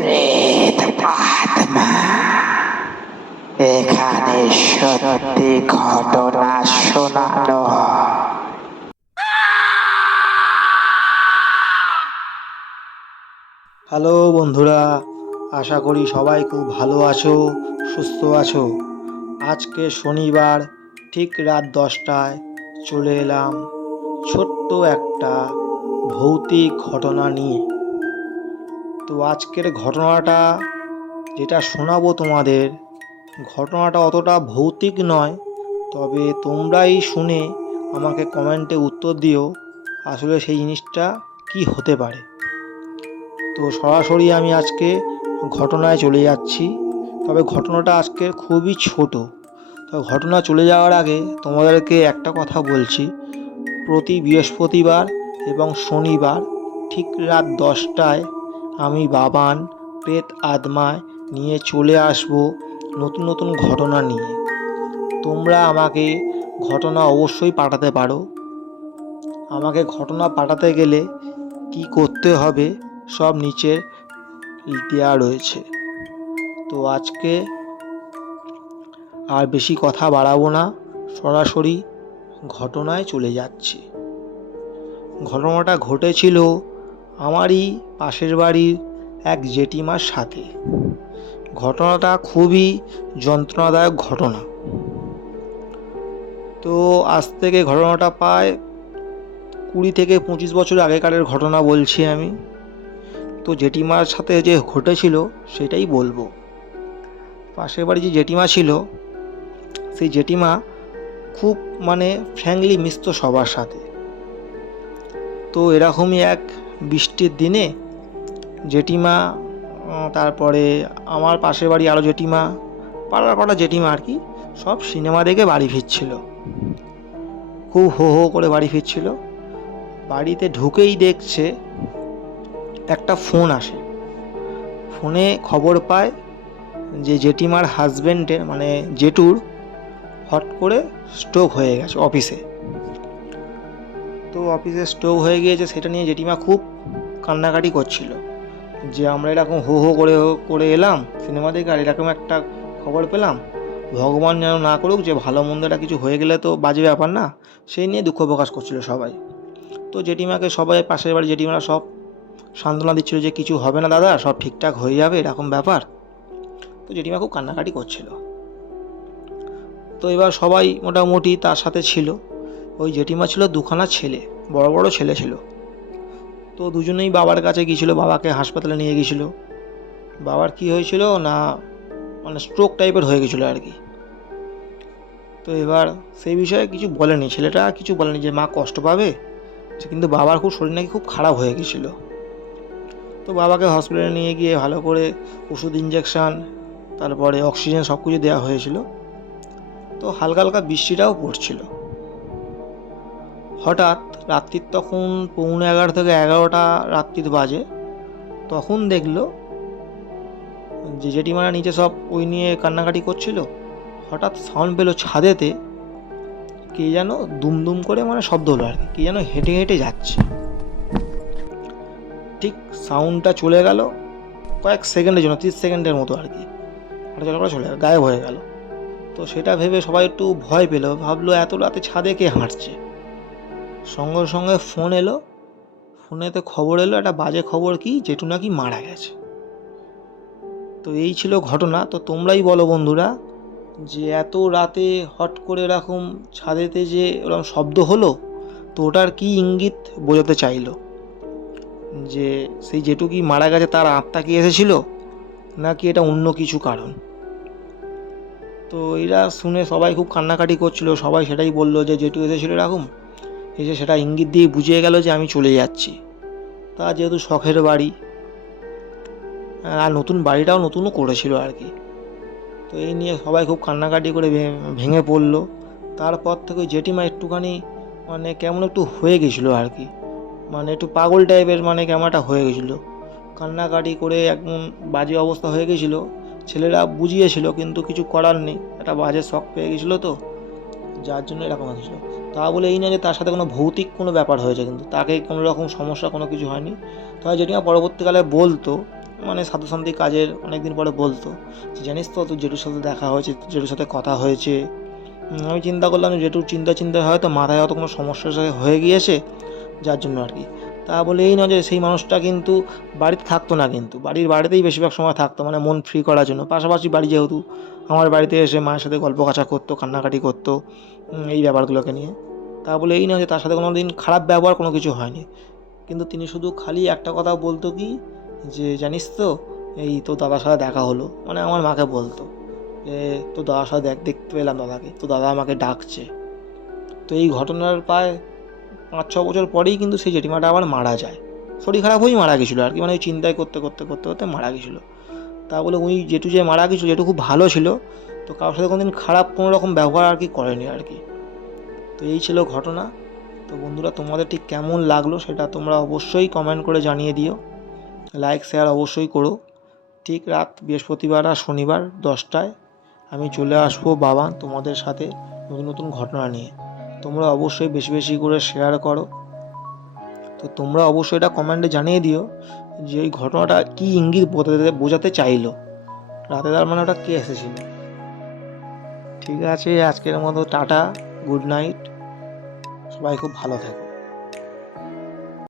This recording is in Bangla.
প্রেত আত্মা এখানে সত্যি ঘটনা শোনানো হ্যালো বন্ধুরা, আশা করি সবাই খুব ভালো আছো, সুস্থ আছো। আজকে শনিবার ঠিক রাত 10টায় চলে এলাম ছোট্ট একটা ভৌতিক ঘটনা নিয়ে। তো আজকের ঘটনাটা যেটা শোনাবো তোমাদের, ঘটনাটা অতটা ভৌতিক নয়, তবে তোমরাই শুনে আমাকে কমেন্টে উত্তর দিও আসলে সেই জিনিসটা কি হতে পারে। তো সরাসরি আমি আজকে ঘটনায় চলে যাচ্ছি, তবে ঘটনাটা আজকে খুবই ছোট। তো ঘটনা চলে যাওয়ার আগে তোমাদেরকে একটা কথা বলছি, প্রতি বৃহস্পতিবার এবং শনিবার ঠিক রাত 10টায় আমি বাবান প্রেত আত্মায় নিয়ে চলে আসব নতুন নতুন ঘটনা নিয়ে। তোমরা আমাকে ঘটনা অবশ্যই পাঠাতে পারো। আমাকে ঘটনা পাঠাতে গেলে কি করতে হবে সব নিচে দেওয়া রয়েছে। তো আজকে আর বেশি কথা বাড়াবো না, সরাসরি ঘটনায় চলে যাচ্ছি। ঘটনাটা ঘটেছিল আমারই পাশের বাড়ির এক জেঠিমার সাথে। ঘটনাটা খুবই যন্ত্রণাদায়ক ঘটনা। তো আজ থেকে ঘটনাটা প্রায় 20 থেকে 25 বছর আগেকারের ঘটনা বলছি আমি। তো জেঠিমার সাথে যে ঘটেছিল সেটাই বলবো। পাশের বাড়ি যে জেঠিমা ছিল, সেই জেঠিমা খুব ফ্র্যাঙ্কলি মিশতো সবার সাথে। তো এরকমই এক বৃষ্টির দিনে জেঠিমা, তারপরে আমার পাশের বাড়ি আরও জেঠিমা, পাড়ার কটা জেঠিমা আর কি, সব সিনেমা দেখে বাড়ি ফিরছিল। খুব হো হো করে বাড়ি ফিরছিল। বাড়িতে ঢুকেই দেখছে একটা ফোন আসে। ফোনে খবর পায় যে জেঠিমার হাজব্যান্ডের জেঠুর হট করে স্ট্রোক হয়ে গেছে অফিসে। তো অফিসে স্ট্রোক হয়ে গিয়েছে, সেটা নিয়ে জেঠিমা খুব কান্নাকাটি করছিল যে আমরা এরকম হো হো করে করে এলাম সিনেমা দেখে, আর এরকম একটা খবর পেলাম। ভগবান যেন না করুক যে ভালো মন্দটা কিছু হয়ে গেলে তো বাজে ব্যাপার না, সেই নিয়ে দুঃখ প্রকাশ করছিল সবাই। তো জেঠিমাকে সবাই পাশের বাড়ি জেঠিমারা সব সান্ত্বনা দিচ্ছিল যে কিছু হবে না দাদা, সব ঠিকঠাক হয়ে যাবে, এরকম ব্যাপার। তো জেঠিমা খুব কান্নাকাটি করছিল। তো এবার সবাই মোটামুটি তার সাথে ছিল। ওই জেঠিমা ছিল দুখানা ছেলে, বড় বড় ছেলে ছিল। তো দুজনেই বাবার কাছে গিয়েছিল, বাবাকে হাসপাতালে নিয়ে গিয়েছিল। বাবার কি হয়েছিল না, স্ট্রোক টাইপের হয়ে গেছিলো আর কি। তো এবার সেই বিষয়ে কিছু বলেনি, ছেলেটা কিছু বলেনি যে মা কষ্ট পাবে, কিন্তু বাবার খুব শরীর নাকি খুব খারাপ হয়ে গেছিলো। তো বাবাকে হসপিটালে নিয়ে গিয়ে ভালো করে ওষুধ, ইঞ্জেকশান, তারপরে অক্সিজেন সব কিছু দেওয়া হয়েছিল। তো হালকা হালকা বৃষ্টিটাও পড়ছিল। হঠাৎ রাত্রির তখন 11:15 থেকে 11টা রাত্রির বাজে, তখন দেখলো যে জেঠিমারা নিচে সব ওই নিয়ে কান্নাকাটি করছিল। হঠাৎ সাউন্ড পেলো ছাদেতে কে যেন দুমদুম করে শব্দ হলো আর কি, কে যেন হেঁটে হেঁটে যাচ্ছে। ঠিক সাউন্ডটা চলে গেল কয়েক সেকেন্ডের জন্য, 30 সেকেন্ডের মতো আর কি, হাঁটা চলা করে চলে গেল, গায়েব হয়ে গেল। তো সেটা ভেবে সবাই একটু ভয় পেল, ভাবলো এত রাতে ছাদে কে হাঁটছে। সঙ্গে সঙ্গে ফোন এলো, ফোনেতে খবর এলো, একটা বাজে খবর কি জেঠু নাকি মারা গেছে। তো এই ছিল ঘটনা। তো তোমরাই বলো বন্ধুরা, যে এত রাতে হট করে এরকম ছাদেতে যে এরকম শব্দ হলো, তো ওটার কি ইঙ্গিত বোঝাতে চাইলো? যে সেই জেঠু কি মারা গেছে, তার আত্মা কি এসেছিল, নাকি এটা অন্য কিছু কারণ? তো এরা শুনে সবাই খুব কান্নাকাটি করছিল, সবাই সেটাই বললো যে জেঠু এসেছিলো এরকম, এসে সেটা ইঙ্গিত দিয়ে বুঝিয়ে গেল যে আমি চলে যাচ্ছি। তা যেহেতু শখের বাড়ি, আর নতুন বাড়িটাও নতুনও করেছিল আর কি, তো এই নিয়ে সবাই খুব কান্নাকাটি করে ভেঙে পড়লো। তারপর থেকে জেঠিমা একটুখানি কেমন একটু হয়ে গেছিলো আর কি, একটু পাগল টাইপের কেমন একটা হয়ে গেছিলো, কান্নাকাটি করে একদম বাজে অবস্থা হয়ে গেছিলো। ছেলেরা বুঝিয়েছিল কিন্তু কিছু করার নেই, একটা বাজে শখ পেয়ে গেছিলো, তো যার জন্য এরকম হয়েছিল। তা বলে এই না যে তার সাথে কোনো ভৌতিক কোনো ব্যাপার হয়েছে, কিন্তু তাকে কোনো রকম সমস্যা কোনো কিছু হয়নি। তাই জেঠিমা পরবর্তীকালে বলতো মানে সাধুসন্ধির কাজের অনেকদিন পরে বলতো যে জানিস তো তোর জেঠুর সাথে দেখা হয়েছে, তোর জেঠুর সাথে কথা হয়েছে। আমি চিন্তা করলাম জেঠুর চিন্তা হয়তো মাথায় হয়তো কোনো সমস্যা হয়ে গিয়েছে, যার জন্য আর কি। তা বলে এই নয় যে সেই মানুষটা কিন্তু বাড়িতে থাকতো না, কিন্তু বাড়িতেই বেশিরভাগ সময় থাকতো, মানে মন ফ্রি করার জন্য। পাশাপাশি বাড়ি যেহেতু, আমার বাড়িতে এসে মায়ের সাথে গল্প কাচা করতো, কান্নাকাটি করতো এই ব্যাপারগুলোকে নিয়ে। তা বলে এই নয় যে তার সাথে কোনো দিন খারাপ ব্যবহার কোনো কিছু হয়নি, কিন্তু তিনি শুধু খালি একটা কথা বলতো কি, যে জানিস তো এই তোর দাদার সাথে দেখা হলো, মানে আমার মাকে বলতো যে তোর দাদার সাথে দেখতে পেলাম দাদাকে, তো দাদা আমাকে ডাকছে। তো এই ঘটনার প্রায় 5-6 বছর পরেই কিন্তু সেই জেঠিমাটা আবার মারা যায়। শরীর খারাপ হয়েই মারা গেছিলো আর কি, মানে ওই চিন্তায় করতে করতে মারা গেছিলো। তা বলে ওই জেঠু যে মারা গেছিলো, জেঠু খুব ভালো ছিল, তো কারোর সাথে কোনোদিন খারাপ কোনো রকম ব্যবহার আর কি করেনি আর কি। তো এই ছিল ঘটনা। তো বন্ধুরা, তোমাদের ঠিক কেমন লাগলো সেটা তোমরা অবশ্যই কমেন্ট করে জানিয়ে দিও, লাইক শেয়ার অবশ্যই করো। ঠিক রাত বৃহস্পতিবার আর শনিবার 10টায় আমি চলে আসবো বাবা তোমাদের সাথে নতুন নতুন ঘটনা নিয়ে। তোমরা অবশ্যই বেশি বেশি করে শেয়ার করো। তো তোমরা অবশ্যই এটা কমেন্টে জানিয়ে দিও যে এই ঘটনাটা কী ইঙ্গিত বোঝাতে চাইলো, রাতে তার মানে ওটা কে এসেছিল। ঠিক আছে, আজকের মতো টাটা, গুড নাইট, সবাই খুব ভালো থেকো।